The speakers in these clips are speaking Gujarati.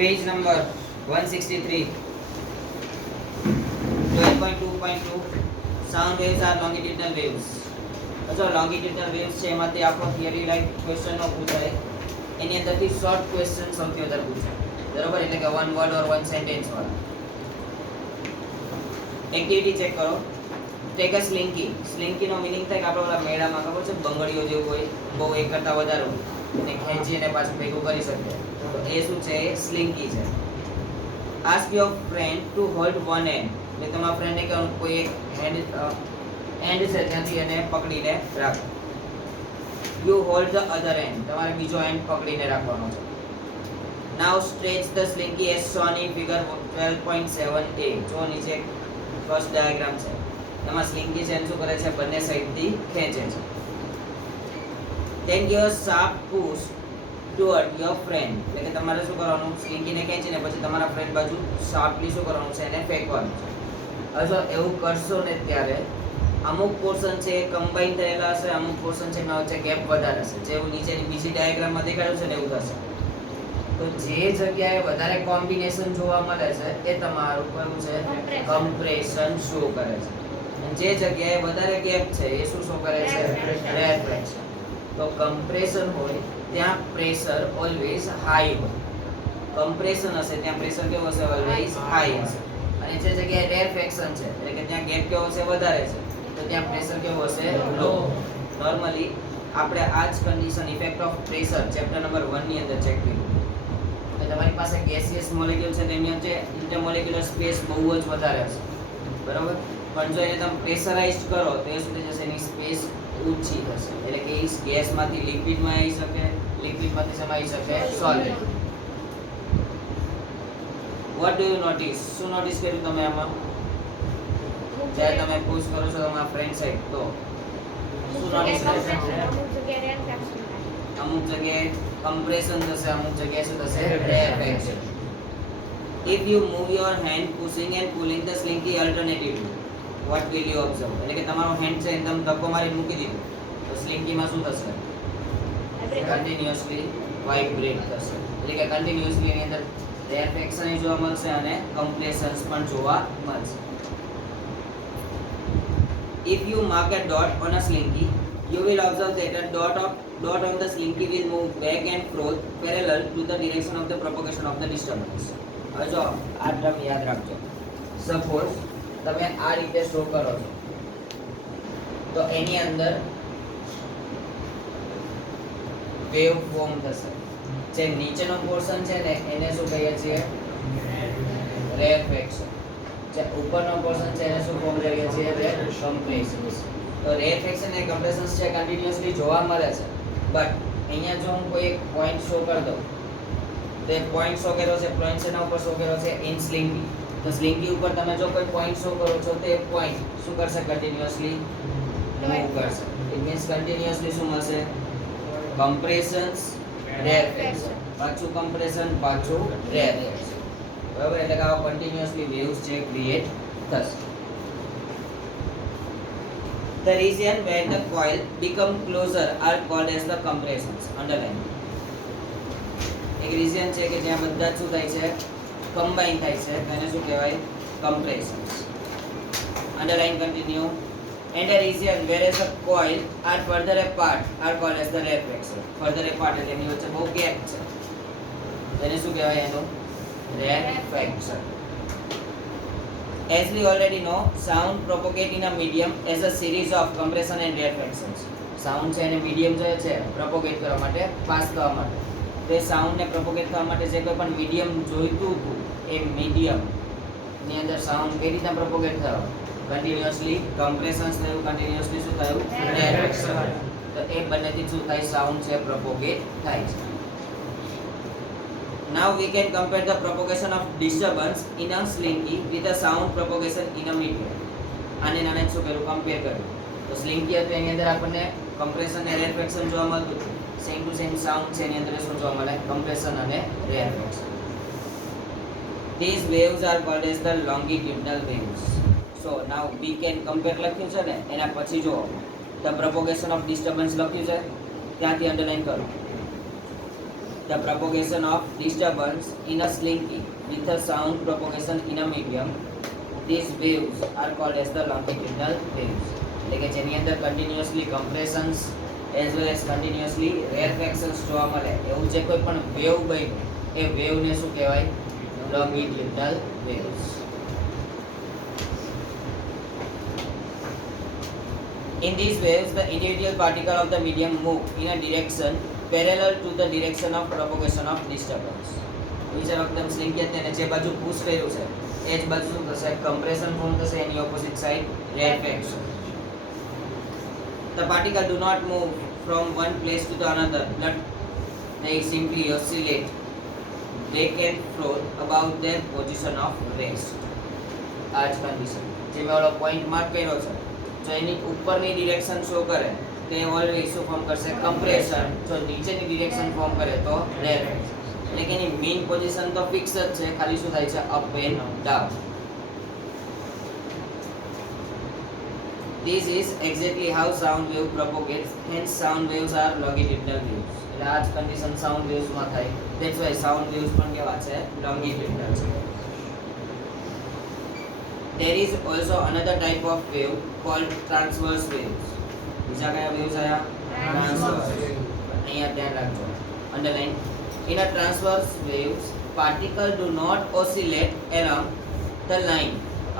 Page number 163. 12.2.2 Sound waves are longitudinal waves. જો longitudinal waves છે એમાંથી આપણો થિયરી લાઈક ક્વેશ્ચનનો પૂછાય એની અંદરથી શોર્ટ ક્વેશ્ચન સૌથી વધારે પૂછાય બરોબર, એટલે કે one word or one sentence વાળા. એક્ટિવિટી ચેક કરો. Take a slinky. સ્લિંકીનો મિનિંગ થાય કે આપણે ઓલા મેળામાં ખબર છે બંગડીઓ જેવું હોય, બહુ એક કરતાં વધારે હોય, એને ખેંચીને પાછું ભેગું કરી શકીએ, તો એ શું છે? એ સ્લિંકી છે. Ask your friend to hold one and. એટલે તમારા ફ્રેન્ડને કહેવાનું કોઈ એક એન્ડ છે ત્યાંથી એને પકડીને રાખો. You hold the other end. તમારે બીજો એન્ડ પકડીને રાખવાનો છે. Now stretch the slinky as shown in figure 12.7a. જો નીચે ફર્સ્ટ ડાયાગ્રામ છે એમાં સ્લિંકી છે શું કરે છે? બંને સાઈડથી ખેંચે છે. Take your sharp push toward your friend. એટલે કે તમારે શું કરવાનું? સ્લિંકીને ખેંચીને પછી તમારા ફ્રેન્ડ બાજુ શાર્પલી શું કરવાનું છે? એને ફેંકવાનું છે. હવે જો એવું કરશો ને ત્યારે અમુક પોર્શન છે એ કમ્બાઈન થયેલા હશે, અમુક પોર્શન છે એમાં વચ્ચે ગેપ વધારે હશે, જેવું નીચેની બીજી ડાયાગ્રામમાં દેખાડ્યું છે ને એવું થશે. તો જે જગ્યાએ વધારે કોમ્બિનેશન જોવા મળે છે એ તમારું કયું છે? કમ્પ્રેશન શો કરે છે. અને જે જગ્યાએ વધારે ગેપ છે એ શું શો કરે છે? રેરફેક્શન. તો કમ્પ્રેશન હોય ત્યાં પ્રેશર ઓલવેઝ હાઈ હોય. કમ્પ્રેશન હશે ત્યાં પ્રેશર કેવું હશે? ઓલવેઝ હાઈ હશે. અને જે જગ્યાએ રેરફેક્શન છે એટલે કે ત્યાં ગેપ કેવો હશે? વધારે છે, તો ત્યાં પ્રેશર કેવું હશે? લો. નોર્મલી આપણે આ જ condition effect of pressure chapter number 1 ની અંદર ચેક કર્યું. તો તમારી પાસે ગેસિયસ મોલેક્યુલ છે તેની વચ્ચે ઇન્ટરમોલેક્યુલર સ્પેસ બહુ જ વધારે હશે, બરાબર. પણ જો એને તમે પ્રેશરાઇઝ્ડ કરો તો એ શું થઈ જશે? એની સ્પેસ ઓછી થશે. એટલે કે એ ગેસમાંથી લિક્વિડમાં આવી શકે, લિક્વિડમાંથી શેમાં આવી શકે? Solid. What do you notice? શું નોટિસ કર્યું તમે આમાં? જ્યારે તમે પુશ કરો છો તમારા ફ્રેન્ડ સાઈડ તો શું નોટિસ કર્યું? અમુક જગ્યાએ કમ્પ્રેશન થશે, અમુક જગ્યાએ શું થશે? રેરફેક્શન. If you move your hand pushing and pulling the slinky alternatively, what will you observe? એટલે કે તમારો હેન્ડ છે એકદમ ધક્કો મારી મૂકી દીધો તો સ્લિંકીમાં શું થશે? કન્ટિન્યુઅસલી વાઇબ્રેટ થશે. એટલે કે કન્ટિન્યુઅસલી એની અંદર રેરફેક્શન જોવા મળશે અને કમ્પ્રેશન્સ પણ જોવા મળશે. If you mark a dot on a slinky, you will observe that a dot on the slinky will move back and forth parallel to the direction of the propagation of the disturbance. હવે જો આ ટર્મ યાદ રાખજો. સપોઝ તમે આ રીતે શો કરો છો તો એની અંદર વેવ ફોર્મ થશે. જે નીચેનો પોર્શન છે ને એને શું કહીએ છીએ? રેરફેક્શન. જે ઉપરનો પોર્શન છે એને શું ફોર્મ કહીએ છીએ? કમ્પ્રેશન. તો રેરફેક્શન અને કમ્પ્રેશન છે કન્ટિન્યુઅસલી જોવા મળે છે, બટ અહીંયા જો હું કોઈ એક પોઈન્ટ શો કરી દઉં તો એક પોઈન્ટ શો કર્યો છે, પોઈન્ટ એના ઉપર શો કર્યો છે ઇન સ્લિંકી. તો સ્લિંકી ઉપર તમે જો કોઈ પોઈન્ટ શો કરો છો તો એ પોઈન્ટ શું કરશે? કન્ટિન્યુઅસલી મૂવ કરશે. ઇટ મીન્સ કન્ટિન્યુઅસલી શું મળશે? કમ્પ્રેશન્સ, રેરફેક્શન, પાછું કમ્પ્રેશન, પાછું રેરફેક્શન, બરાબર. એટલે કે આવા કન્ટિન્યુઅસલી વેવ્સ છે ક્રિએટ થશે. The region where the coil become closer are called as the compressions. Underline. એક રિજન છે કે જ્યાં બધા શું થાય છે? કમ્બાઈન થાય છે, તો એને શું કહેવાય? Compressions. Underline continue. And a region where the coil are further apart are called as the rarefaction. Further apart એટલે એની વચ્ચે બહુ ગેપ છે, તો એને શું કહેવાય? એનું rarefaction. As we already know, sound propagate in a medium as a series of compression and rarefactions. Sound છે એને મીડિયમ જોઈએ છે પ્રોપોગેટ કરવા માટે, પાસ થવા માટે. તો એ સાઉન્ડને પ્રોપોગેટ થવા માટે જે કોઈ પણ મીડિયમ જોઈતું હતું એ મીડિયમની અંદર સાઉન્ડ કઈ રીતના પ્રોપોગેટ થયો? કન્ટિન્યુઅસલી કમ્પ્રેશન્સ થયું, કન્ટિન્યુઅસલી શું થયું? રેરફેક્શન. તો એ બંનેથી શું થાય? સાઉન્ડ છે પ્રોપોગેટ થાય છે. Now we can compare the propagation of disturbance in a slinky with the sound propagation in a medium. આને નાને શું કર્યું? કમ્પેર કર્યું. તો સ્લિંકી હતી એની અંદર આપણને કમ્પ્રેશન અને રેરફેક્શન જોવા મળતું હતું. સેમ ટુ સેમ સાઉન્ડ છે એની અંદર શું જોવા મળે? કમ્પ્રેશન અને રેરફેક્શન. These waves are called as the longitudinal waves. So now we can compare લખ્યું છે ને એના પછી જો the propagation of disturbance લખ્યું છે ત્યાંથી અંડરલાઈન કરો. the propagation of disturbance in a slinky with a sound propagation in a medium. These waves are called as the longitudinal waves. એટલે કે જેની અંદર continuously compressions as well as continuously rarefactions જોવા મળે એવું જે કોઈ પણ વેવ બન્યું એ વેવને શું કહેવાય? longitudinal waves. In these waves, the individual particle of the medium move in a direction parallel to the direction of propagation of disturbance. વિચારો એકદમ સ્લિંકી તેને જે બાજુ પુશ કર્યું છે એ જ બાજુ શું થશે? કમ્પ્રેશન ફોર્મ થશે, એની opposite side rarefaction. The particle do not move from one place to the another, but they simply oscillate back and forth about their position of rest. આ જ કન્ડિશન જે મેં ઓલો પોઈન્ટ માર્ક કર્યો છે, જો એની ઉપરની ડિરેક્શન શો કરે તે ઓલવેઝ શું ફોર્મ કરશે? કમ્પ્રેશન. જો નીચેની ડિરેક્શન ફોર્મ કરે તો રેરફેક્શન. એટલે કે એની મેઇન પોઝિશન તો ફિક્સ જ છે, ખાલી શું થાય છે? Up and down. This is exactly how sound wave propagates, hence sound waves are longitudinal waves. એટલે આ જ કન્ડિશન સાઉન્ડ વેવ્સ માં થાય. That's why sound waves પણ કેવા છે? longitudinal છે. There is also another type of wave called transverse waves. બીજા કયા waves આયા? transverse. અહીંયા ધ્યાન રાખજો. Underline. In a transverse waves, particles do not oscillate along the line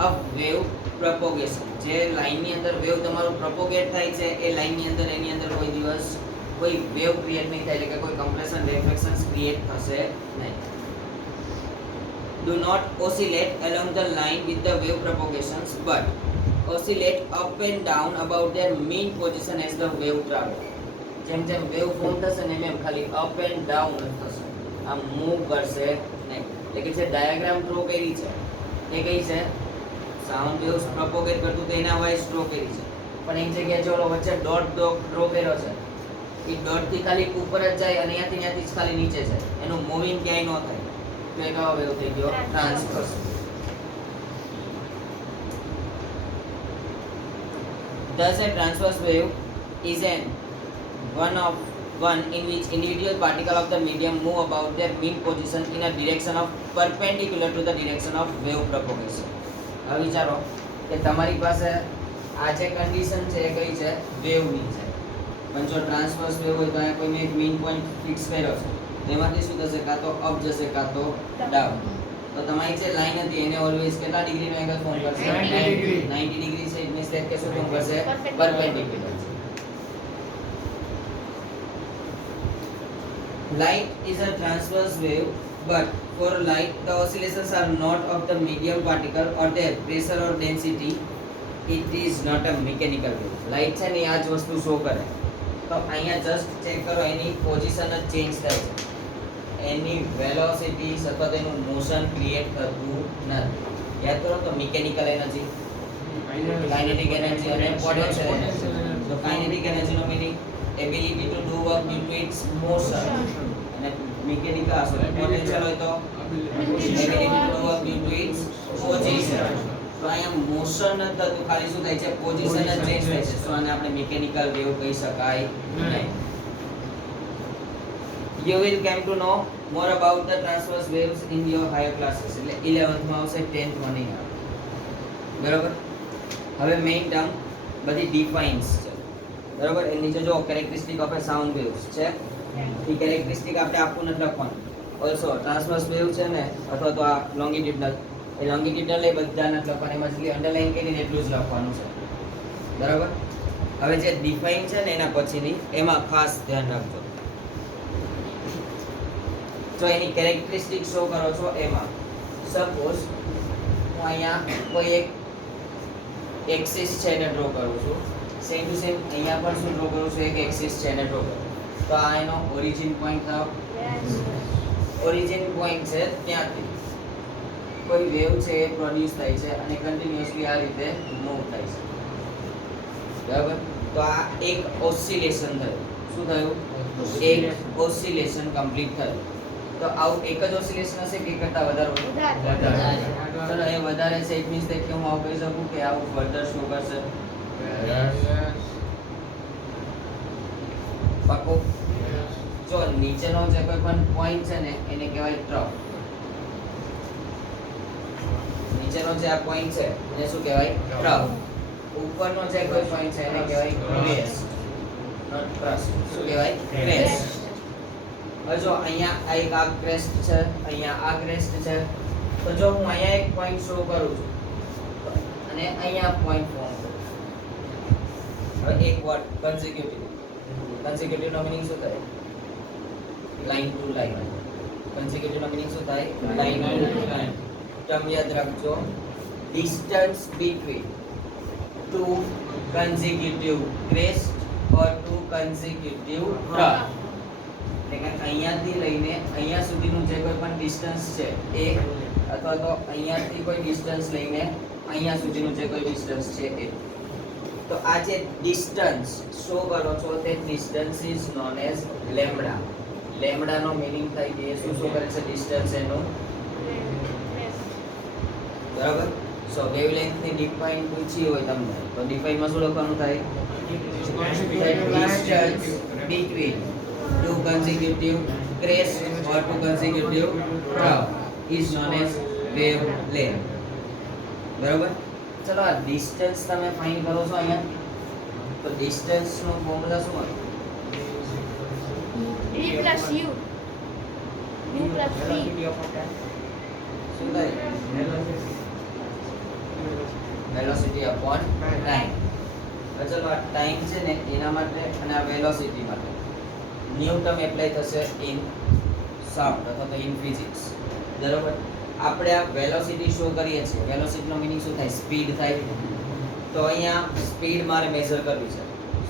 of wave propagation. જે લાઈનની અંદર વેવ તમારું પ્રોપોગેટ થાય છે એ લાઈનની અંદર એની અંદર કોઈ દિવસ કોઈ વેવ ક્રિએટ નહીં થાય, એટલે કે કોઈ કમ્પ્રેશન રિફ્લેક્શન્સ ક્રિએટ થશે નહીં. Do not oscillate along the line with the wave propagations, but oscillate up and down about their mean position as the wave travel. જેમ જેમ વેવ ફોર્મ થશે ને એમ ખાલી અપ એન્ડ ડાઉન થશે, આમ મૂવ કરશે નહીં. એટલે કે જે ડાયાગ્રામ ડ્રો કરી છે એ કઈ છે? સાઉન્ડ વેવ્સ પ્રોપોગેટ કરતું તો એના વાઇઝ ડ્રો કરી છે, પણ એની જગ્યાએ જો વચ્ચે ડોટ ડ્રો કર્યો છે એ ડોટ થી ખાલી ઉપર જ જાય અને ત્યાંથી જ ખાલી નીચે જાય, એનું મૂવિંગ ક્યાંય ન થાય, તો એ કયો વેવ થઈ ગયો? Transverse. Thus a transverse wave is one in which individual particle of the medium move about their mean position in a direction of perpendicular to the direction of wave propagation. હવે વિચારો કે તમારી પાસે આ જે કન્ડિશન છે એ કઈ છે? વેવની છે. પણ જો ટ્રાન્સવર્સ વેવ હોય તો અહીંયા કોઈ મેં એક મીન પોઈન્ટ ફિક્સ કર્યો છે, તેમાંથી શું થશે? કાં તો અપ જશે કાં તો ડાઉન. તો તમારી જે લાઈન હતી એને ઓલવેઝ કેટલા ડિગ્રીનો એંગલ ફોર્મ કરશે? 90 ડિગ્રી છે. ઇટ મીન્સ કે શું ફોર્મ કરશે? Perpendicular. Light is a transverse wave, but for light the oscillations are not of the medium particle or their pressure or density. It is not a mechanical wave. Light છે ને આ જ વસ્તુ શો કરે. તો અહીંયા જસ્ટ ચેક કરો એની પોઝિશન જ ચેન્જ થાય છે, એની વેલોસિટી અથવા તેનું મોશન ક્રિએટ કરતું નથી. યાદ કરો તો મિકેનિકલ એનર્જી, કાઇનેટિક એનર્જી અને પોટેન્શિયલ એનર્જી. તો કાઇનેટિક એનર્જીનો meaning ability to do work due to its motion, અને મિકેનિકલ પોટેન્શિયલ હોય તો ability to do work due to its position. તો અહીંયા મોશન જ થતું, ખાલી શું થાય છે? પોઝિશન જ ચેન્જ થાય છે. તો આને આપણે મિકેનિકલ વેવ કહી શકાય નહીં. You will come to know more about the transverse waves in your higher classes. એટલે 11th માં આવશે, 10th માં નહીં આવે. બરાબર? હવે મેઇન ટર્મ બધી ડિફાઇન્સ છે. બરાબર? એની નીચે જો characteristic of A sound waves છે, એ કેરેક્ટરિસ્ટિક આપણે આપવું નથી લખવાનું. ઓલસો ટ્રાન્સવર્સ વેવ છે ને અથવા તો આ લોંગિટ્યુડનલ, એ લોંગિટ્યુડનલ એ બધા નથી લખવાનું, એમાં જેટલી અંડરલાઈન કરીને એટલું જ લખવાનું છે. બરાબર? હવે જે ડિફાઇન છે ને એના પછીની એમાં ખાસ ધ્યાન રાખજો. જો એની કેરેક્ટરિસ્ટિક શો કરો છો એમાં સપોઝ હું અહીંયા કોઈ એક એક્સિસ છે એને ડ્રો કરું છું, સેમ ટુ સેમ અહીંયા પણ શું ડ્રો કરું છું? એક એક્સિસ છે એને ડ્રો કરું. તો આ એનો ઓરિજિન પોઈન્ટ થાવ, ઓરિજિન પોઈન્ટ છે ત્યાંથી કોઈ વેવ છે એ પ્રોડ્યુસ થાય છે અને કન્ટિન્યુઅસલી આ રીતે મૂવ થાય છે. બરાબર? તો આ એક ઓસિલેશન થયું. શું થયું? એક ઓસિલેશન કમ્પ્લીટ થયું. તો આવું એક જ ઓસિલેશન હશે કે કરતા વધારે? ચલો એ વધારે છે, ઇટ મીન્સ કે હું આવું કહી શકું કે આવું ફર્ધર શો કરશે. પાકો? જો નીચેનો જે કોઈ પણ પોઈન્ટ છે ને એને કહેવાય ટ્રફ. નીચેનો જે આ પોઈન્ટ છે એને શું કહેવાય? ટ્રફ. ઉપરનો જે કોઈ પોઈન્ટ છે એને કહેવાય ક્રેસ્ટ. Not crust. શું કહેવાય? ક્રેસ્ટ. હવે જો અહીંયા આ એક આ ક્રેસ્ટ છે, અહીંયા આ ક્રેસ્ટ છે. તો જો હું અહીંયા એક પોઈન્ટ શો કરું છું અને અહીંયા પોઈન્ટ ફોર્મ કરું. હવે એક વર્ડ કન્ઝિક્યુટિવ. કન્ઝિક્યુટિવ નો મીનિંગ શું થાય? Line to line. કન્ઝિક્યુટિવ નો મીનિંગ શું થાય? Line to line. ટર્મ યાદ રાખજો. Distance between two consecutive crest or two consecutive trough. એટલે કે અહીંયાથી લઈને અહીંયા સુધીનું જે કોઈ પણ ડિસ્ટન્સ છે એ, અથવા તો અહીંયાથી કોઈ ડિસ્ટન્સ લઈને અહીંયા સુધીનું જે કોઈ ડિસ્ટન્સ છે એ. તો આ જે ડિસ્ટન્સ શો કરો છો તે distance is known as lambda. Lambda નો મીનિંગ થાય કે શું શો કરે છે? ડિસ્ટન્સ એનું. બરાબર. સો વેવલેન્થ ની ડિફાઇન પૂછી હોય તમને તો ડિફાઇન માં શું લખવાનું થાય? Distance between two consecutive crests or two consecutive trough is known as wavelength. બરાબર. ચલો આ ડિસ્ટન્સ તમે ફાઇન્ડ કરો છો અહીંયા. તો ડિસ્ટન્સ નો ફોર્મ્યુલા શું હોય? d plus u plus v. શું થાય? Velocity upon time. ચલો આ ટાઈમ છે ને એના માટે અને આ વેલોસિટી માટે ન્યુ ટર્મ એપ્લાય થશે ઇન સાઉન્ડ અથવા તો ઇન ફિઝિક્સ. બરાબર. આપણે આ વેલોસિટી શો કરીએ છીએ. વેલોસિટી નો મીનિંગ શું થાય? સ્પીડ થાય. તો અહીંયા સ્પીડ મારે મેઝર કરવી છે.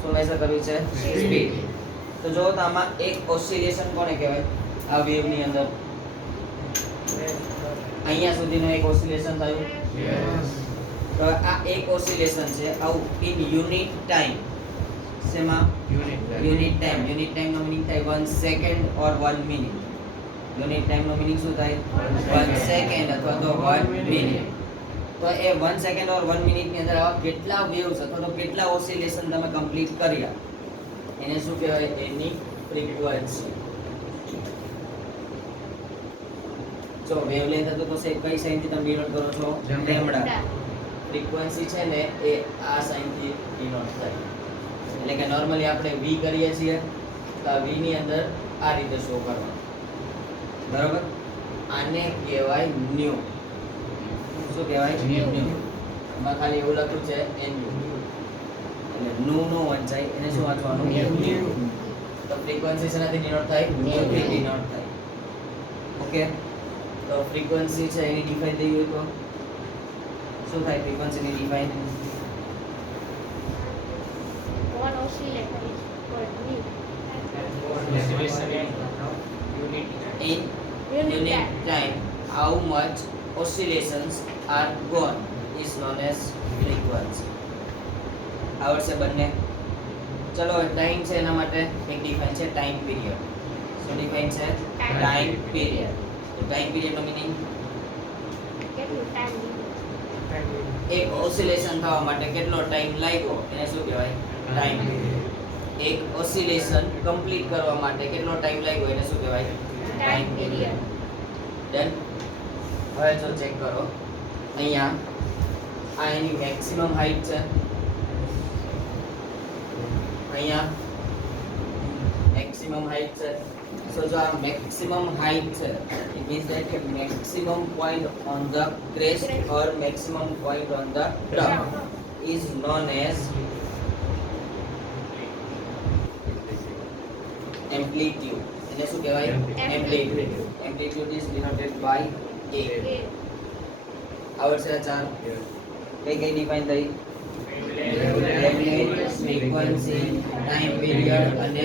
શું મેઝર કરવી છે? સ્પીડ. તો જો તો આમાં એક ઓસિલેશન કોને કહેવાય? આ વેવ ની અંદર અહીંયા સુધીનો એક ઓસિલેશન થયું. તો આ એક ઓસિલેશન છે આવું ઇન યુનિટ ટાઈમ. શેમાં? Unit time. યુનિટ ટાઈમ નો મીનિંગ થાય 1 સેકન્ડ ઓર 1 મિનિટ. યુનિટ ટાઈમ નો મીનિંગ શું થાય? 1 સેકન્ડ અથવા તો 1 મિનિટ. તો એ 1 સેકન્ડ ઓર 1 મિનિટ ની અંદર આવા કેટલા વેવ્સ અથવા તો કેટલા ઓસિલેશન તમે કમ્પ્લીટ કર્યા એને શું કહેવાય? એની ફ્રીક્વન્સી. જો વેવલેન્થ હતો તો કઈ સાઇન થી તમે ડિનોટ કરો છો? લેમ્બડા. ફ્રીક્વન્સી છે ને એ આ સાઇન થી ડિનોટ થાય. એટલે કે નોર્મલી આપણે v કરીએ છીએ તો આ v ની અંદર આ રીતે શો કરવાનું. બરાબર. આને કહેવાય ન્યુ. શું કહેવાય? ન્યુ. એમાં ખાલી એવું લખ્યું છે nu. એટલે નું નો વંચાય એને શું વાંચવાનું? ન્યુ. તો ફ્રીક્વન્સી શેનાથી ડિનોટ થાય? ન્યુ થી ડિનોટ થાય. ઓકે. તો ફ્રીક્વન્સી છે એની ડિફાઇન થઈ હોય તો શું થાય? ફ્રીક્વન્સી ની define One oscillator is called v. in unit time how much oscillations are gone is known as frequency. આવડશે બંને? ચલો ટાઈમ છે એના માટે એક ડિફાઇન છે ટાઈમ પીરિયડ. શું ડિફાઇન છે? Time period. તો ટાઈમ પીરિયડ નો મીનિંગ કેટલું ટાઈમ એક ઓસિલેશન થવા માટે કેટલો ટાઈમ લાગ્યો એને શું કહેવાય? Time period. એક ઓસિલેશન કમ્પ્લીટ કરવા માટે કેટલો ટાઈમ લાગ્યો એને શું કહેવાય? Time period. ડન. હવે જો ચેક કરો અહીંયા આ એની મેક્સિમમ હાઈટ છે. અહીંયા મેક્સિમમ હાઈટ છે. સો જો આ મેક્સિમમ હાઈટ છે it means that maximum point on the crest or maximum point on the top is known as amplitude. એને શું કહેવાય? amplitude. Amplitude is denoted by a. આવડશે આ ચાર? કઈ કઈ ડિફાઇન થઈ? wavelength, frequency, time period અને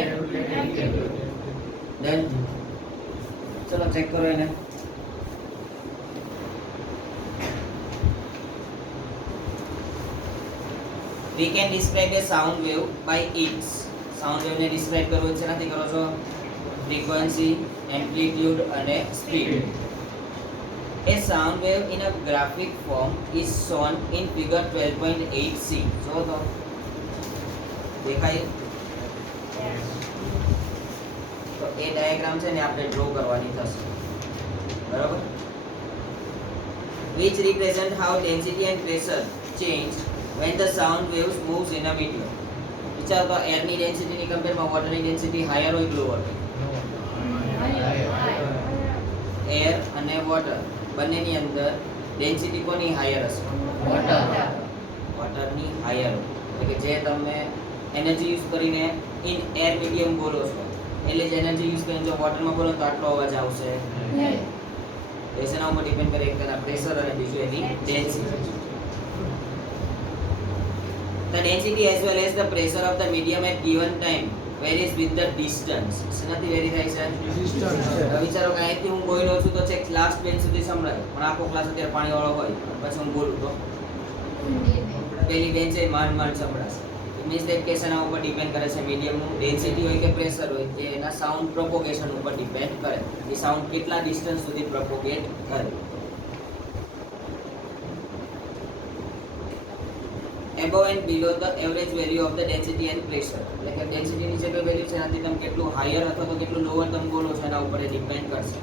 ડન. ચલો ચેક કરો એને. We can describe a sound wave by its. Sound wave ને describe કરવો છે નથી કરો છો? Frequency, amplitude અને speed. A sound wave in a graphic form is shown in figure 12.8c. જો તો દેખાય? તો તો એ ડાયાગ્રામ છે ને આપણે ડ્રો કરવાની થશે, બરાબર. which represent how density and pressure change when the sound waves moves in a medium. વિચારો તો એરની ડેન્સિટી ની કમ્પેરમાં વોટરની ડેન્સિટી હાયર હોય કે લોઅર હોય? એર અને વોટર બંનેની અંદર ડેન્સિટી કોની હાયર હશે? વોટરની હાયર હોય. એટલે કે જે તમે એનર્જી યુઝ કરીને ઇન એર મીડિયમ બોલો છો એટલે જ એનર્જી યુઝ કરીને જો વોટરમાં બોલો તો આટલો અવાજ આવશે. એના ઉપર ડિપેન્ડ કરે એક તેના પ્રેશર અને બીજું એની density. The density as well as the pressure of the medium at given time varies with the distance. શેનાથી વેરી થાય છે? ડિસ્ટન્સ. વિચારો કે અહીંથી હું બોલ્યો છું તો છેક લાસ્ટ બેન્ચ સુધી સંભળાય, પણ આખો ક્લાસ અત્યારે પાણીવાળો હોય પછી હું બોલું તો પેલી બેન્ચે માંડ સંભળાશે. ઇટ મીન્સ ધેટ કે શેના ઉપર ડિપેન્ડ કરે છે? મીડિયમનું ડેન્સિટી હોય કે પ્રેશર હોય એ એના સાઉન્ડ પ્રોપોગેશન ઉપર ડિપેન્ડ કરે. એ સાઉન્ડ કેટલા ડિસ્ટન્સ સુધી પ્રોપોગેટ કરે. above and below the average value of the density and pressure. એટલે કે ડેન્સિટી ની જે કોઈ વેલ્યુ છે એનાથી તમે કેટલું હાયર અથવા તો કેટલું લોઅર તમે બોલો છો એના ઉપર ડિપેન્ડ કરશે.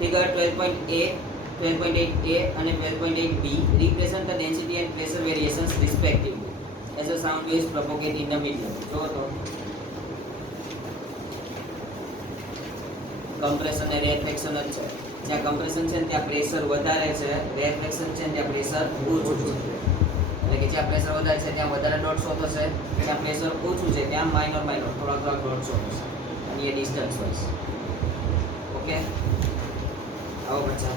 ફિગર 12.8 અને 12.8b represent the density and pressure variations respectively as the sound waves propagate in the medium. જો તો કમ્પ્રેશન અને રેફ્રેક્શન જ છે. જ્યાં કમ્પ્રેશન છે ત્યાં પ્રેશર વધારે છે, રેફ્રેક્શન છે ત્યાં પ્રેશર ઓછું છે. એટલે કે જ્યાં પ્રેશર વધારે છે ત્યાં વધારે ડોટ શો થશે, જ્યાં પ્રેશર ઓછું છે ત્યાં માઇનર થોડા ડોટ શો થશે. અને એ ડિસ્ટન્સ વાઇઝ. ઓકે, આવો પછી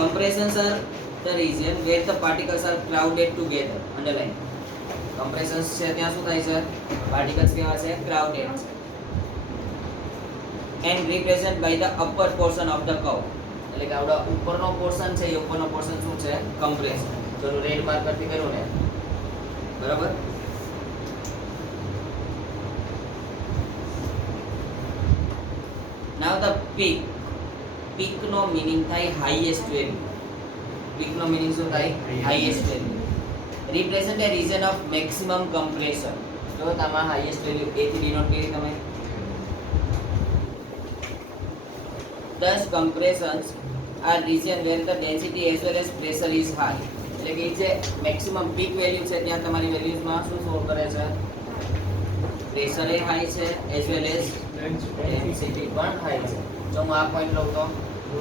compressions are the region where the particles are crowded together. Underline. Compressions છે ત્યાં શું થાય છે? પાર્ટિકલ્સ કેવા છે? ક્રાઉડેડ છે. And represent by the upper portion of the curve. એટલે કે આવડો ઉપરનો પોર્શન છે એ ઉપરનો પોર્શન શું છે? કમ્પ્રેશન. તો રેડ માર્કર થી કર્યું ને, બરાબર. Now the peak. પીક નો મીનિંગ થાય હાઈએસ્ટ વેલ્યુ. પીક નો મીનિંગ શું થાય? Highest value. Represent a region of maximum compression. જો તમારા હાઈએસ્ટ વેલ્યુ a થી ડિનોટ કરી તમે. Thus compressions are region where the density as well as pressure is high. એટલે કે જે મેક્સિમમ પીક વેલ્યુ છે ત્યાં તમારી વેલ્યુઝમાં શું શો કરે છે? પ્રેશર એ હાઈ છે as well as ડેન્સિટી પણ હાઈ છે. જો હું આ પોઈન્ટ લઉં તો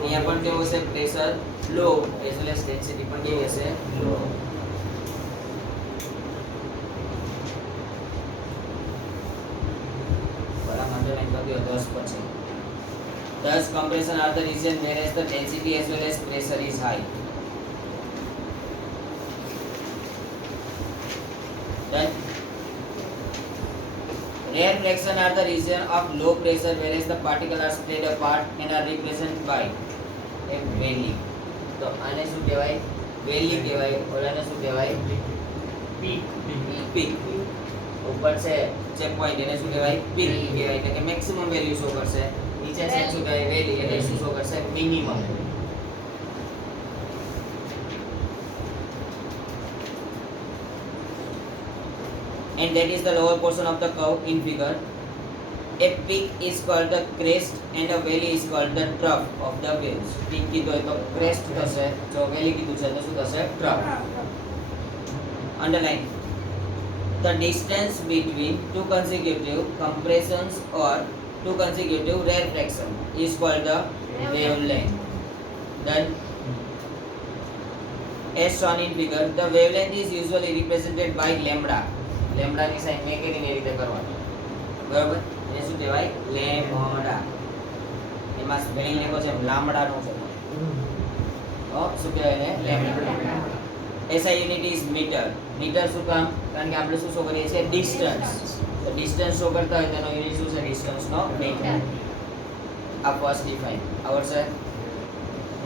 અહીંયા પણ કેવું છે? પ્રેશર લો as well as ડેન્સિટી પણ કેવી હશે? લો. બરાબર, અંડરલાઈન કરી દો 10 પછી. Thus compression are the region whereas the density as well as pressure is high. Then rarefaction are the region of low pressure whereas the particles are spread apart and are represented by a valley. તો આને શું કહેવાય? વેલી કહેવાય. ઓલાને શું કહેવાય? પીક. ઉપર છે ચેક પોઈન્ટ એને શું કહેવાય? પીક કહેવાય. એટલે કે મેક્સિમમ વેલ્યુ શો કરશે. નીચે છે શું કહેવાય? વેલી એટલે શું શો કરશે? Minimum. And that is the lower portion of the curve in figure. A peak is called the crest and a valley is called the trough of the waves. Peak કીધું હોય તો crest થશે, જો valley કીધું છે તો શું થશે? trough. Underline. The distance between two consecutive compressions or two consecutive rarefaction is called the wavelength. Then as shown in figure, the wavelength is usually represented by lambda. Lambda ની સાઈન મેં કરીને એ રીતે કરવાનું, બરાબર. એને શું કહેવાય? લેમ્બડા. એમાં સ્પેલિંગ લખો છે લામડા નો છે. શું કહેવાય એને? Lambda. SI unit is metre. Metre શું કામ? કારણ કે આપણે શું શો કરીએ છીએ? ડિસ્ટન્સ. તો ડિસ્ટન્સ શો કરતા હોય તેનો યુનિટ શું છે? ડિસ્ટન્સ નો મીટર. આ ફર્સ્ટ ડિફાઇન આવડશે.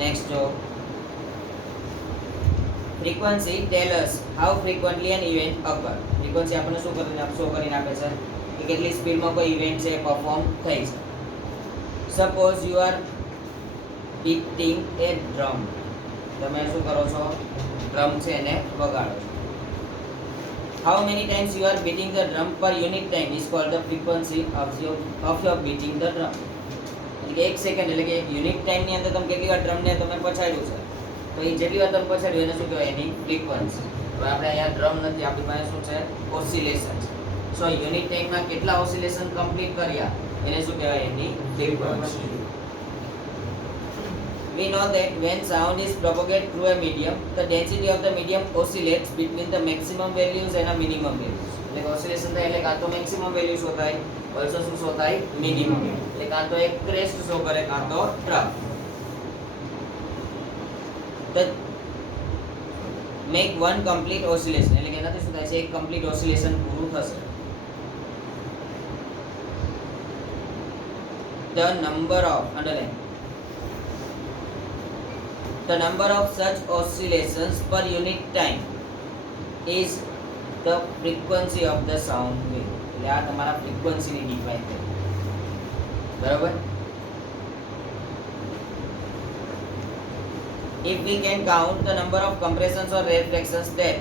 નેક્સ્ટ જો frequency tell us how frequently an event occur. frequency આપણને શું કરીને શો કરીને આપે છે કે કેટલી સ્પીડમાં કોઈ ઇવેન્ટ છે પરફોર્મ થઈ છે. Suppose you are beating a drum. તમે શું કરો છો? ડ્રમ છે એને વગાડો છો. how many times you are beating the drum per unit time is called the frequency of your beating the drum. એટલે કે 1 સેકન્ડ એટલે કે 1 યુનિટ ટાઈમ ની અંદર તમે કેટલી વાર ડ્રમ ને તમે પછાડ્યું છે, તો એ જેટલી વાર તમે પછાડ્યું એને શું કહેવાય? એની ફ્રીક્વન્સી. હવે આપણે અહીંયા ડ્રમ નથી, આપણી પાસે શું છે? ઓસિલેશન છે. સો યુનિટ ટાઈમમાં કેટલા ઓસિલેશન કમ્પ્લીટ કર્યા એને શું કહેવાય? એની frequency. We know that when sound is propagated through a medium, the density of the medium oscillates between the maximum values and a minimum values. એટલે કે ઓસિલેશન થાય એટલે કાં તો મેક્સિમમ વેલ્યુ શો થાય, ઓલ્સો શું થાય? મિનિમમ. એટલે કાં તો એક ક્રેસ્ટ શો કરે, કાં તો trough. The make one complete oscillation એટલે કે એનાથી શું થાય છે? એક કમ્પ્લીટ ઓસિલેશન પૂરું થશે. The number of underline the number of such oscillations per unit time is the frequency of the sound wave. એટલે આ તમારા ફ્રીક્વન્સી ની ડિફાઇન કરી. બરાબર? If we can count the number of compressions or reflections that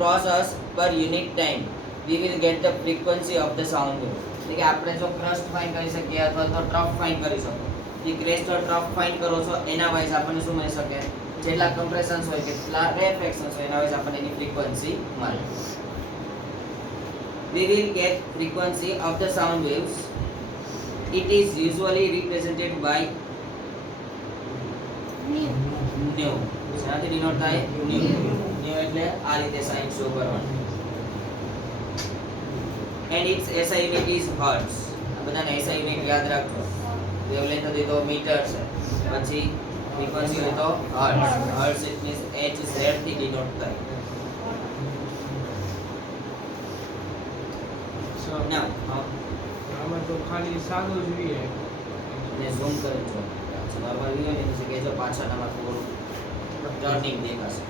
cross us per unit time, we will get the frequency of the sound wave. એટલે કે આપણે જો ક્રસ્ટ ફાઇન્ડ કરી શકીએ અથવા તો ટ્રફ ફાઇન્ડ કરી શકો, જે ક્રેસ્ટ ઓર ટ્રફ ફાઇન્ડ કરો છો એના વાઇઝ આપણને શું મળી શકે? જેટલા કમ્પ્રેશન્સ હોય, કેટલા રેફ્લેક્શન્સ હોય એના વાઇઝ આપણને એની ફ્રીક્વન્સી મળે. We will get frequency of the sound waves. It is usually represented by nu. શેનાથી ડિનોટ થાય? nu. nu એટલે આ રીતે સાઇન શો કરવાનું. And its SI unit is hertz. આ બધાને SI unit યાદ રાખજો. વેવલેન્થ હતી તો મીટર છે, પછી ફ્રીક્વન્સી હોય તો hertz. Hertz it means HZ થી ડિનોટ થાય. Now આમાં તો ખાલી સાદો જોઈએ ને ઝૂમ કરી જો. નોર્મલ વ્યૂ ને એની જગ્યાએ જો પાછળનામાં થોડું ટર્નિંગ દેખાશે.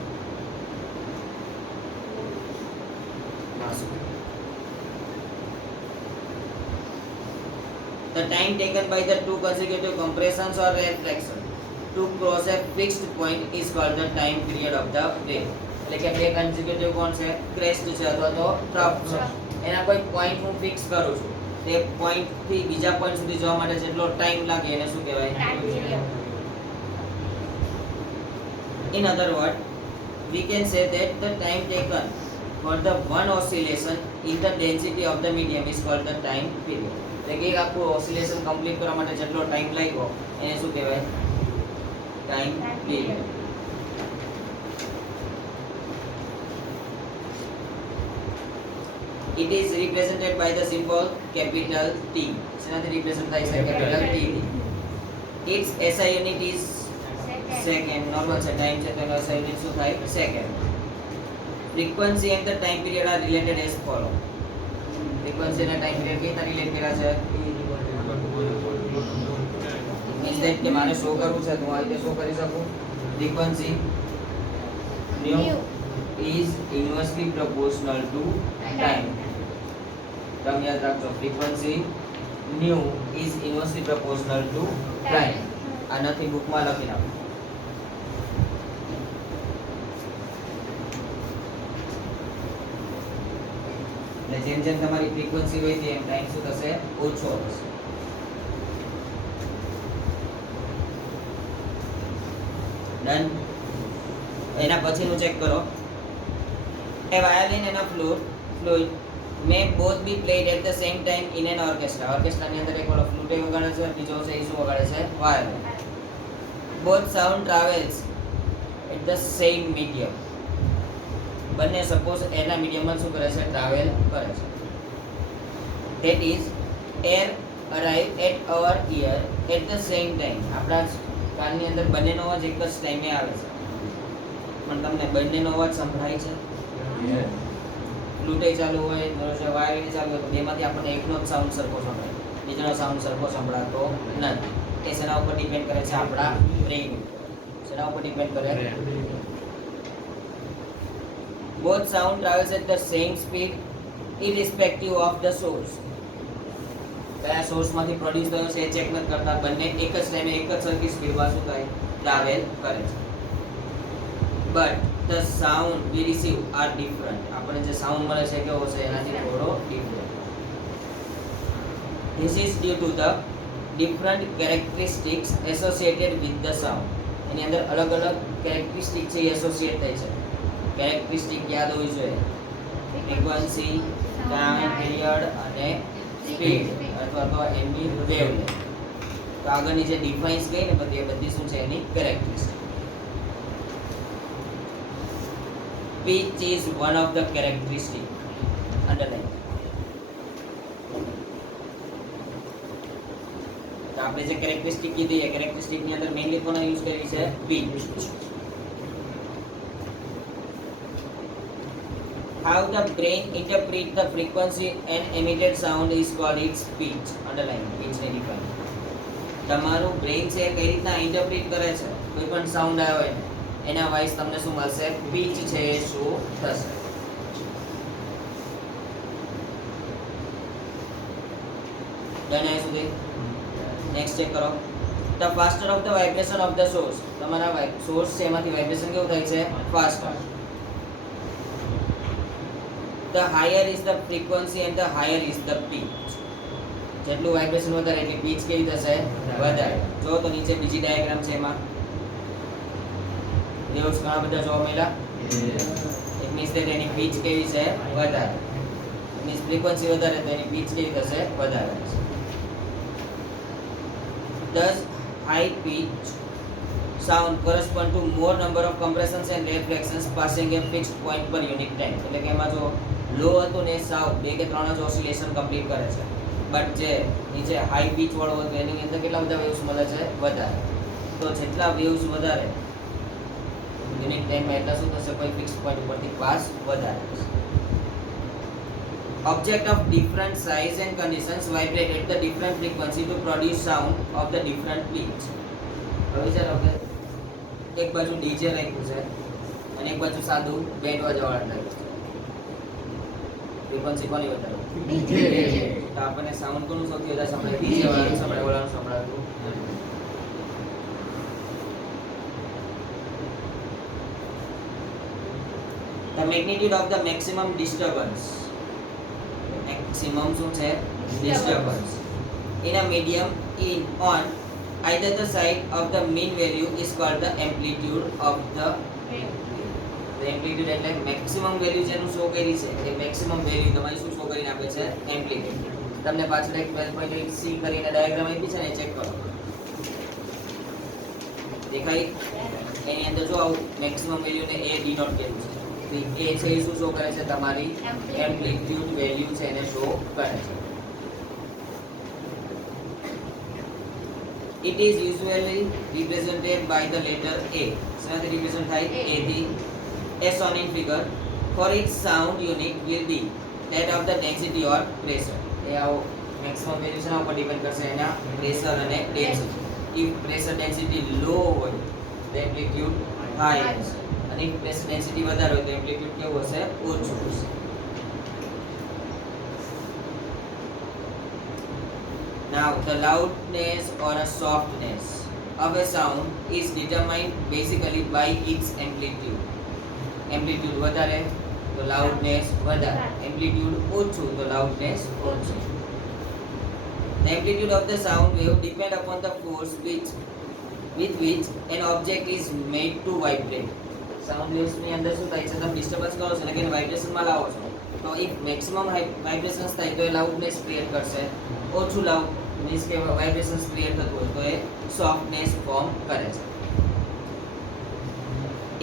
The time taken by the two consecutive compressions or reflection to cross a fixed point is called the time period of the wave. એટલે કે બે consecutive કોણ છે? ક્રેસ્ટ છે અથવા તો ટ્રફ છે. એના કોઈ પોઈન્ટ હું ફિક્સ કરું છું, તે પોઈન્ટ થી બીજા પોઈન્ટ સુધી જવા માટે જેટલો ટાઈમ લાગે એને શું કહેવાય? Time period. In other words, we can say that the time taken for the one oscillation in the density of the medium is called the time period. એટલે કે એક આખું ઓસિલેશન કમ્પ્લીટ કરવા માટે જેટલો ટાઈમ લાગ્યો એને શું કહેવાય? Time period. It is represented by the symbol capital T. શેનાથી રિપ્રેઝન્ટ થાય છે? કેપિટલ T થી. Its SI unit is second. Normal છે, ટાઈમ છે તો એનો SI unit શું થાય? Second. Frequency and the time period are related as follow. Frequency અને time period કેવી રીતે રિલેટ કર્યા છે? means that કે મારે શો કરવું છે તો હું આ રીતે શો કરી શકું. Frequency nu is inversely proportional to time. તમે યાદ રાખજો, frequency nu is inversely proportional to time. આ નથી બુકમાં લખી નાખો. એટલે જેમ જેમ તમારી ફ્રીક્વન્સી વધે એમ ટાઈમ શું થશે? ઓછો થશે. ડન. એના પછીનું ચેક કરો. A violin and a flute may both be played at the same time in an orchestra. Orchestra ની અંદર એક વાળો ફ્લૂટ વગાડે છે, બીજો છે એ શું વગાડે છે? Violin. Both sound travels at the same medium. બંને સપોઝ એના મીડિયમમાં શું કરે છે? ટ્રાવેલ કરે છે. That is, air arrive at our ear at the same time. આપણા કાનની અંદર બંનેનો અવાજ એક જ ટાઈમે આવે છે. પણ તમને બંનેનો અવાજ સંભળાય છે? ફ્લૂટે ચાલુ હોય, વાયોલિન ચાલુ હોય તો બેમાંથી આપણને એકનો જ સાઉન્ડ સરખો સંભળાય, બીજાનો સાઉન્ડ સરખો સંભળાતો નથી. એ શેના ઉપર ડિપેન્ડ કરે છે? આપણા બ્રેઇન ઉપર. શેના ઉપર ડિપેન્ડ કરે? Both sound travels at the same speed irrespective of the source. કયા સોર્સમાંથી પ્રોડ્યુસ થયો છે એ ચેક નથી કરતા, બંને એક જ ટાઈમે એક જ સરખી સ્પીડમાં શું થાય? ટ્રાવેલ કરે છે. But the sound we receive are different. આપણે જે સાઉન્ડ મળે છે કેવો છે એનાથી થોડો different. This is due to the different characteristics associated with the sound. એની અંદર અલગ અલગ કેરેક્ટરિસ્ટિક છે એ એસોસિએટ થાય છે. કેરેક્ટરિસ્ટિક યાદ હોવી જોઈએ. ફ્રીક્વન્સી, ટાઈમ પીરિયડ અને સ્પીડ અથવા તો એની વેવલેન્થ. તો આગળની જે ડિફાઇન્સ ગઈ ને બધી એ બધી શું છે એની characteristic. Pitch is one of the characteristic. Underline. તો આપણે જે કેરેક્ટરિસ્ટિક કીધી એ કેરેક્ટરિસ્ટિક ની અંદર મેઇનલી કોનો યુઝ કરી છે pitch. How the brain interpret the frequency and emitted sound is called its pitch. Underline. Pitch ને define. તમારું બ્રેઇન છે કઈ રીતના ઇન્ટરપ્રિટ કરે છે કોઈ પણ સાઉન્ડ આવ્યો હોય એના વાઇઝ તમને શું મળશે પીચ છે એ શું થશે. ડન આઈ સુધી નેક્સ્ટ ચેક કરો. The faster of the vibration of the source. તમારા સોર્સ છે એમાંથી વાઇબ્રેશન કેવું થાય છે faster. The higher is the frequency and the higher is the pitch. જેટલું વાઇબ્રેશન વધારે એટલી પીચ કેવી થશે વધારે. જો તો નીચે બીજી ડાયાગ્રામ છે એમાં વેવ્સ ઘણા બધા જોવા મળ્યા. ઇટ મીન્સ that એની પીચ કેવી છે વધારે. મીન્સ ફ્રીક્વન્સી વધારે તો એની પીચ કેવી થશે વધારે. Thus high pitch sound correspond to more number of compressions and reflections passing a fixed point per unit time. એટલે કે એમાં જો લો હતું ને સાવ 2 કે 3 જ ઓસિલેશન કમ્પ્લીટ કરે છે. બટ જે નીચે હાઈ પીચ વાળો હતો એની અંદર કેટલા બધા વેવ્સ મળે છે વધારે. તો જેટલા વેવ્સ વધારે યુનિટ ટાઈમમાં એટલા શું થશે કોઈ ફિક્સ પોઈન્ટ ઉપરથી પાસ વધારે થશે. Object of different size and conditions vibrate at the different frequency to produce sound of the different pitch. હવે ચાલો કે એક બાજુ ડીજે રાખ્યું છે અને એક બાજુ સાદું બેન્ડ વાજાવાળા રાખ્યું છે. ફ્રીક્વન્સી કોની વધારે ડીજે. તો આપણને સાઉન્ડ કોનું સૌથી વધારે સંભળાય ડીજે વાળાનું સંભળાય ઓલાનું સંભળાતું. The magnitude of the maximum disturbance. Maximum શું છે disturbance in a medium in on either the side of the mean value is called the amplitude of the amplitude. એટલે maximum value જેનું શો કરી છે એ maximum value તમારી શું શો કરીને આપે છે amplitude. તમને પાછળ એક 12.8 c કરીને ડાયાગ્રામ આપી છે ને ચેક કરો દેખાય એની અંદર જો આવું maximum value ને a ડિનોટ કર્યું છે. એ છે એ શું શો કરે છે તમારી એમ્પ્લિટ્યુડ વેલ્યુ છે એને શો કરે છે. It is usually represented by the letter A. શેનાથી રિપ્રેઝન્ટ થાય A થી. As shown in figure, for its sound unit will be that of the density or pressure. એ આવો મેક્સિમમ વેલ્યુ શેના ઉપર ડિપેન્ડ કરશે એના પ્રેશર અને density. If pressure density low હોય તો એમ્પ્લિટ્યુડ હાઈ હશે અને if pressure density વધારે હોય તો એમ્પ્લિટ્યુડ કેવું હશે ઓછું હશે. Now the loudness or a softness of a sound is determined basically by its amplitude. Amplitude વધારે તો loudness વધારે, amplitude ઓછું તો loudness ઓછું. The amplitude of the sound wave depend upon the force with which an object is made to vibrate. Sound waves ની અંદર શું થાય છે તમે ડિસ્ટર્બન્સ કરો છો એટલે કે વાઇબ્રેશન માં લાવો છો તો if maximum vibrations થાય તો એ loudness ક્રિએટ કરશે. ઓછું લાઉડ મીન્સ કે વાઇબ્રેશન્સ ક્રિએટ થતું હોય તો એ સોફ્ટનેસ ફોર્મ કરે છે.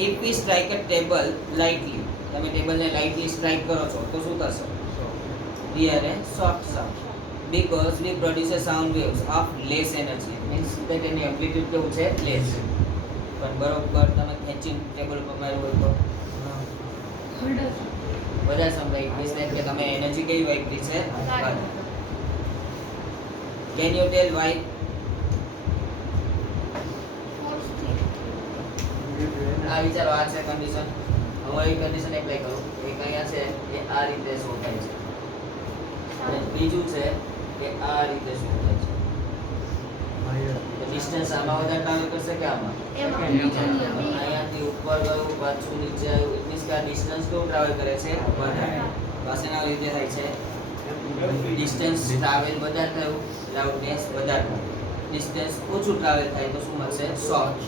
If we strike a table lightly, તમે ટેબલને લાઇટલી સ્ટ્રાઇક કરો છો તો શું થશે? We hear a soft sound because we produce a sound waves of less energy. Means that any amplitude કેવું છે લેસ. પણ બરોબર તમે ખેંચીને ટેબલ ઉપર માર્યું હોય તો વધારે સંભળાય. મીન્સ કે તમે એનર્જી કેવી વાપરી છે વધારે. Can you tell why? આ વિચારો આ છે કન્ડિશન. હું એ કન્ડિશન એપ્લાય કરું એક અહીંયા છે કે આ રીતે શો થાય છે અને બીજું છે કે આ રીતે શો થાય છે. ડિસ્ટન્સ આમાં વધારે ટ્રાવેલ કરશે કે આમાં? એમાં અહીંયાથી ઉપર ગયું પાછું નીચે આવ્યું ઇટ મીન્સ કે આ ડિસ્ટન્સ કેવું ટ્રાવેલ કરે છે વધારે. પાસેના લીધે થાય છે ડિસ્ટન્સ ટ્રાવેલ વધારે થયું લાઉડનેસ વધારે થયું. ડિસ્ટન્સ ઓછું ટ્રાવેલ થાય તો શું મળશે? Soft.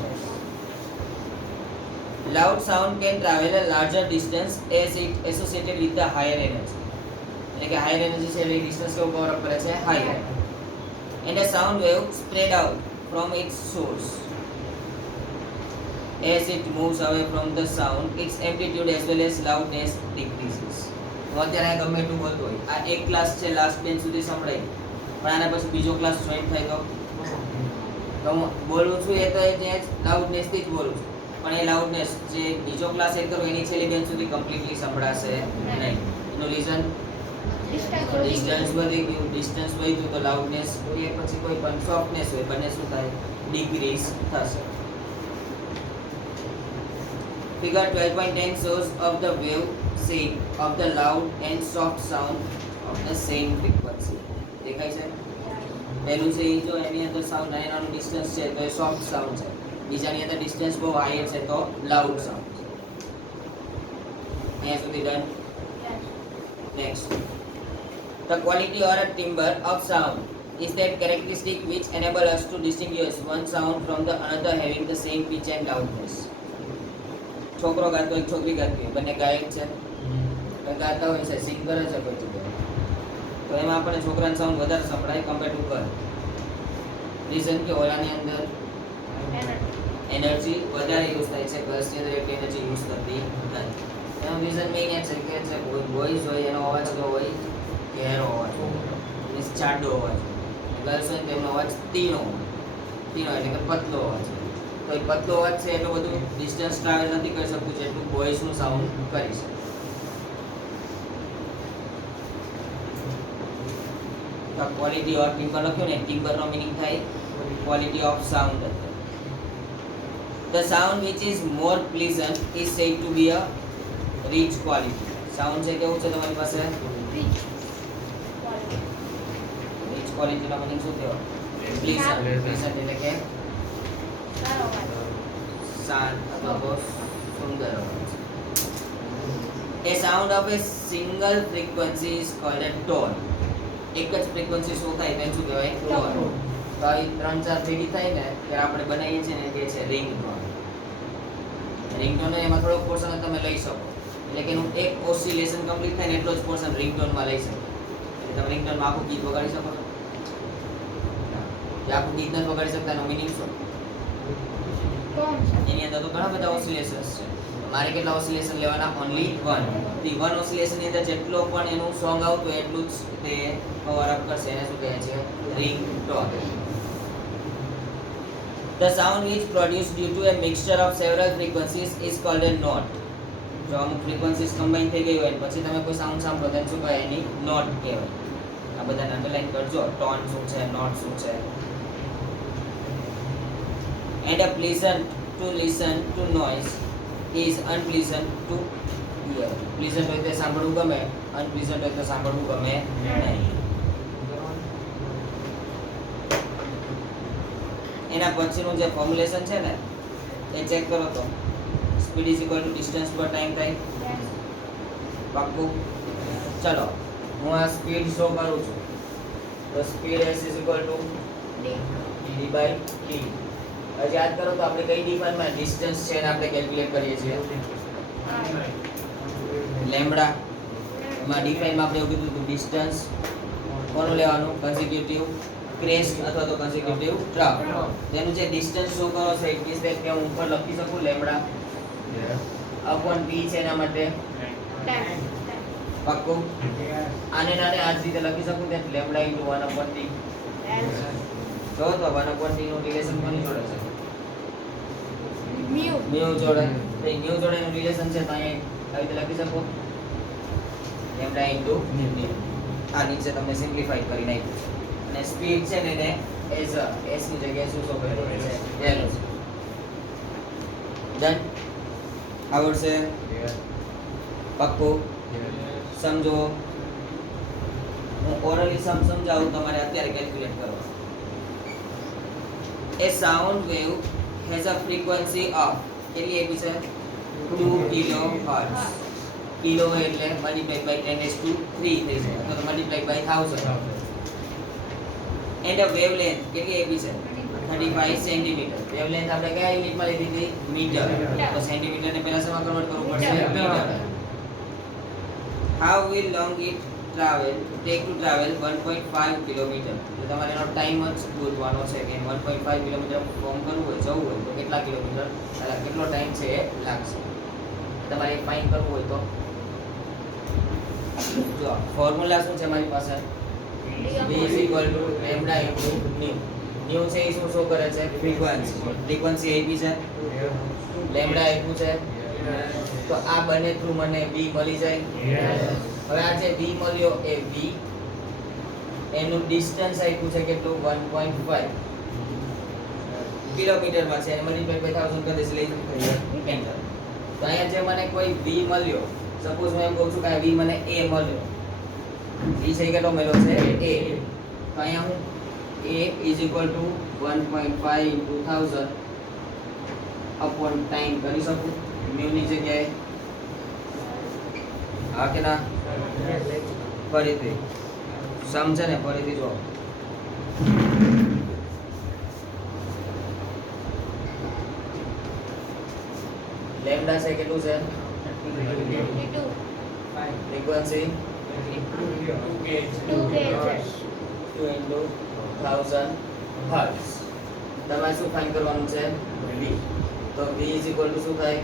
Loud sound can travel a larger distance as it associated with the higher energy. એટલે કે હાયર એનર્જી છે એટલે ડિસ્ટન્સ કેવું કવર અપ કરે છે? Higher. And a sound wave spread out from its source. As it moves away from the sound, its amplitude as well as loudness decreases. તો અત્યારે આ ગમે એટલું બોલતો હોય, આ એક ક્લાસ છે લાસ્ટ બેન્ચ સુધી સંભળાય, પણ આના પછી બીજો ક્લાસ જોઈન થાય તો હું બોલું છું એ તો જે લાઉડનેસ થી જ બોલું છું, પણ એ લાઉડનેસ જે બીજો ક્લાસ એડ કરું એની છેલ્લી બેન્ચ સુધી કમ્પ્લીટલી સંભળાશે નહીં. એનું રીઝન ડિસ્ટન્સ વધી ગયું, ડિસ્ટન્સ વધ્યું તો લાઉડનેસ કે પછી કોઈ પણ સોફ્ટનેસ હોય બંને શું થાય? ડિક્રીઝ થશે. Figure 12.10 shows of the wave shape of the loud and soft sound of the same frequency. દેખાય છે? પહેલું છે એ જો એની અંદર સાઉન્ડ નાનું ડિસ્ટન્સ છે તો એ સોફ્ટ સાઉન્ડ છે, બીજાની અંદર ડિસ્ટન્સ બહુ હાઈ છે તો લાઉડ સાઉન્ડ છે. અહીંયા સુધી done. Next, the quality or a timbre of sound is that characteristic which enable us to distinguish one sound from the another having the same pitch and loudness. છોકરો ગાતો હોય છોકરી ગાતી હોય બંને ગાયક છે, ગાતા હોય છે સિંગર છે કોઈ જગ્યાએ, તો એમાં આપણે છોકરાનો સાઉન્ડ વધારે સંભળાય કમ્પેર ટુ ગર્લ. રીઝન કે ઓલાની અંદર એનર્જી વધારે યુઝ થાય છે, ગર્લ્સની અંદર એટલી એનર્જી યુઝ થતી નથી. એનું રીઝન મેઇન એ છે કે જે બોયઝ હોય એનો અવાજ કેવો હોય? ઘેરો અવાજ હોય, મીન્સ ચાડો અવાજ હોય. ગર્લ્સ હોય તેમનો અવાજ તીનો એટલે કે પતલો અવાજ હોય. તો એ પતલો અવાજ છે એટલું બધું ડિસ્ટન્સ ટ્રાવેલ નથી કરી શકતું જેટલું બોયઝનું સાઉન્ડ કરી શકે. તો ક્વોલિટી ઓફ ટિમ્બર લખ્યું ને, ટિમ્બરનો મીનિંગ થાય quality of sound. The sound which is more pleasant is said to be a rich quality. Sound છે કેવું છે તમારી પાસે? રીચ ક્વોલિટીનો મીનિંગ શું થયો? પ્લીઝન્ટ. પ્લીઝન્ટ એટલે કે શાંત અથવા તો સુંદર અવાજ. A sound of a single frequency is called a tone. એક જ ફ્રીક્વન્સી શું થાય તેને શું કહેવાય? ટોન. તો આ 3-4 ભેગી થાય ને ત્યારે આપણે બનાવીએ છીએ ને કે છે રિંગ ટોન. રિંગ ટોન એમાં થોડોક પોર્શન તમે લઈ શકો, એટલે કે એનું એક ઓસિલેશન કમ્પ્લીટ થાય ને એટલો જ પોર્શન રિંગ ટોનમાં લઈ શકો. એટલે તમે રિંગ ટોનમાં આખું ગીત વગાડી શકો છો? આખું ગીત નથી વગાડી શકતા, એનો મિનિંગ શું? એની અંદર તો ઘણા બધા ઓસિલેશન્સ છે. મારે કેટલા ઓસિલેશન લેવાના? ઓન્લી 1. તો 1 ઓસિલેશન ની અંદર જેટલો પણ એનું સોંગ આવતું એટલું જ તે કવર અપ કરશે. એને શું કહે છે? Ring tone. The sound which produced due to a mixture of several frequencies is called a note. જો અમુક ફ્રીક્વન્સીઝ કમ્બાઈન થઈ ગઈ હોય પછી તમે કોઈ સાઉન્ડ સાંભળો તેને શું કહેવાય? એની નોટ કહેવાય. આ બધાને અંડરલાઈન કરજો, ટોન શું છે, નોટ શું છે. And a pleasant to listen to noise is unpleasant to hear. Pleasant હોય તો સાંભળવું ગમે, unpleasant હોય તો સાંભળવું ગમે નહીં. એના પછીનું જે ફોર્મ્યુલેશન છે ને એ ચેક કરો તો speed is equal two distance પર ટાઈમ થાય. પાક્કું? ચલો હું આ સ્પીડ શો કરું છું તો speed s is equal to d by t. હવે યાદ કરો તો આપણે કઈ ડિફાઇનમાં ડિસ્ટન્સ છે ને આપણે કેલ્ક્યુલેટ કરીએ છીએ લેમ્બડા. એમાં ડિફાઇનમાં આપણે એવું કીધું હતું ડિસ્ટન્સ કોનું લેવાનું? કન્ઝિક્યુટિવ ક્રેસ્ટ અથવા તો કન્ઝિક્યુટિવ ટ્રફ. તેનું જે ડિસ્ટન્સ શો કરો છે ઇટ મીન્સ કે હું ઉપર લખી શકું લેમ્બડા અપોન p છે એના માટે. પાક્કું? આને નાને આ જ રીતે લખી શકું કે લેમ્બડા ઇન્ટુ 1 અપોન t. જો તો 1 અપોન t નું રિલેશન કોની જોડે છે? મ્યુ જોડે. તો મ્યુ જોડે નું રિલેશન છે તો અહીંયા આવી રીતે લખી શકો લેમ્બડા ઇન્ટુ મ્યુ. આ નીચે તમને સિમ્પ્લિફાઈ કરી નાખ્યું છે. અને સ્પીડ છે ને એને એઝ s ની જગ્યાએ શું શો કરી છે? વેલોસિટી. ડન? આવડશે? પાક્કું? સમજો. હું ઓરલી સમજાવું તમારે અત્યારે કેલ્ક્યુલેટ કરો. A sound wave has a frequency of કેટલી આપી છે 2 કિલોહર્ટ્ઝ. કિલો એટલે મલ્ટીપ્લાય બાય 10⁻³ થઈ જશે અથવા તો multiply by 1000. And a wavelength કેટલી આપી છે 35 સેન્ટીમીટર. વેવલેન્થ આપણે કયા યુનિટમાં લીધી હતી મીટર. તો સેન્ટીમીટર ને પહેલા શેમાં કન્વર્ટ કરવું પડશે metre. How will long it take to travel 1.5 kilometre. તો તમારે એનો ટાઈમ જ ગોતવાનો છે કે 1.5 કિલોમીટર ફોર્મ કરવું હોય જવું હોય તો કેટલા કિલોમીટર એટલે કેટલો ટાઈમ છે એ લાગશે. તમારે ફાઇન્ડ કરવું હોય તો જો ફોર્મ્યુલા શું છે મારી પાસે v is equal to lambda into nu. nu છે એ શું શો કરે છે ફ્રીક્વન્સી. ફ્રીક્વન્સી આપી છે લેમ્બડા આપ્યું છે તો આ બંને થ્રુ મને v મળી જાય. હવે આ જે v મળ્યો એ v એનું ડિસ્ટન્સ આપ્યું છે કેટલું 1.5 કિલોમીટરમાં છે અને મલ્ટીપ્લાય બાય 1000 કરી દેશે એટલે એન્ટર. તો અહીંયા જે મને કોઈ v મળ્યો સપોઝ હું એમ કહું છું કે આ v મને a મળ્યો. v છે કેટલો મળ્યો છે a. તો અહીંયા હું a is equal to 1.5 into 1000 upon time કરી શકું mu ની જગ્યાએ. હા કે ના ફરીથી સમજે ને ફરીથી જો લેમ્બડા છે કેટલું છે 22. ફ્રીક્વન્સી 2 કે 2 into 1000 હર્ટ્ઝ. તમારે શું ફાઇન્ડ કરવાનું છે v. તો v is equal to શું થાય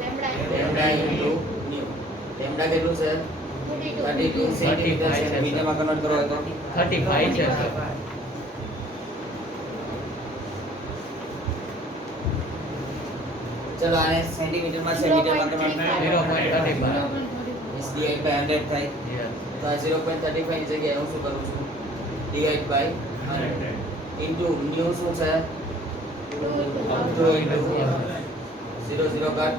લેમ્બડા into nu. લેમ્બડા કેટલું છે 32 સેન્ટીમીટર છે. મીટરમાં કન્વર્ટ કરો તો 35 છે સર. ચલો આને સેન્ટીમીટરમાં છે મીટરમાં કન્વર્ટ 0.35. is divided by 100 થાય. Yes. તો આ 0.35 ની જગ્યાએ હું શું કરું છું ડિવાઇડ બાય 100 ઇન્ટુ ન્યુ શું છે 2 ઇન્ટુ 0 0 કટ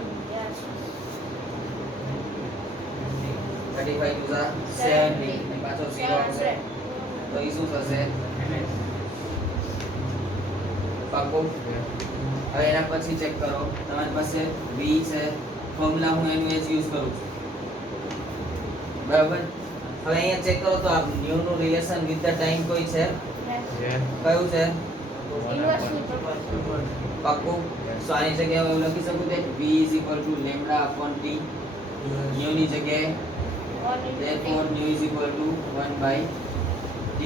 35 ટુ 70 અને પાછો 0 આવશે તો એ શું થશે પાકું. હવે એના પછી ચેક કરો તમારી પાસે v છે ફોર્મ્યુલા હું એનું જ યુઝ કરું છું બરાબર. હવે અહીંયા ચેક કરો તો આ ન્યુ નું રિલેશન વિથ ધ ટાઈમ કોઈ છે Yes. કયું છે ઇન્વર્સ પાકું. સો આની જગ્યાએ હું લખી શકું કે v is equal to lambda upon t. New ની જગ્યાએ therefore nu is equal to 1 by t.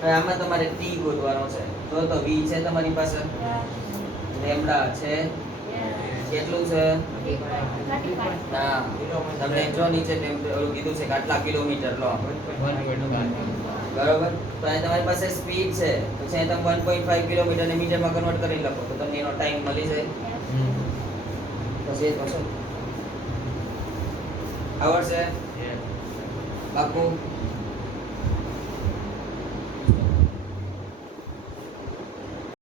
હવે આમાં તમારે t ગોતવાનો છે. તો v છે તમારી પાસે lambda છે કેટલું છે ના તમને જો નીચે ઓલું કીધું છે કે આટલા કિલોમીટર લો 1.5. બરોબર. તો અહીં તમારી પાસે સ્પીડ છે પછી અહીં તમે 1.5 કિલોમીટર ને મીટરમાં કન્વર્ટ કરી લખો તો તમને એનો ટાઈમ મળી જાય. પછી એ તો શું આવડશે Yes. પાકું.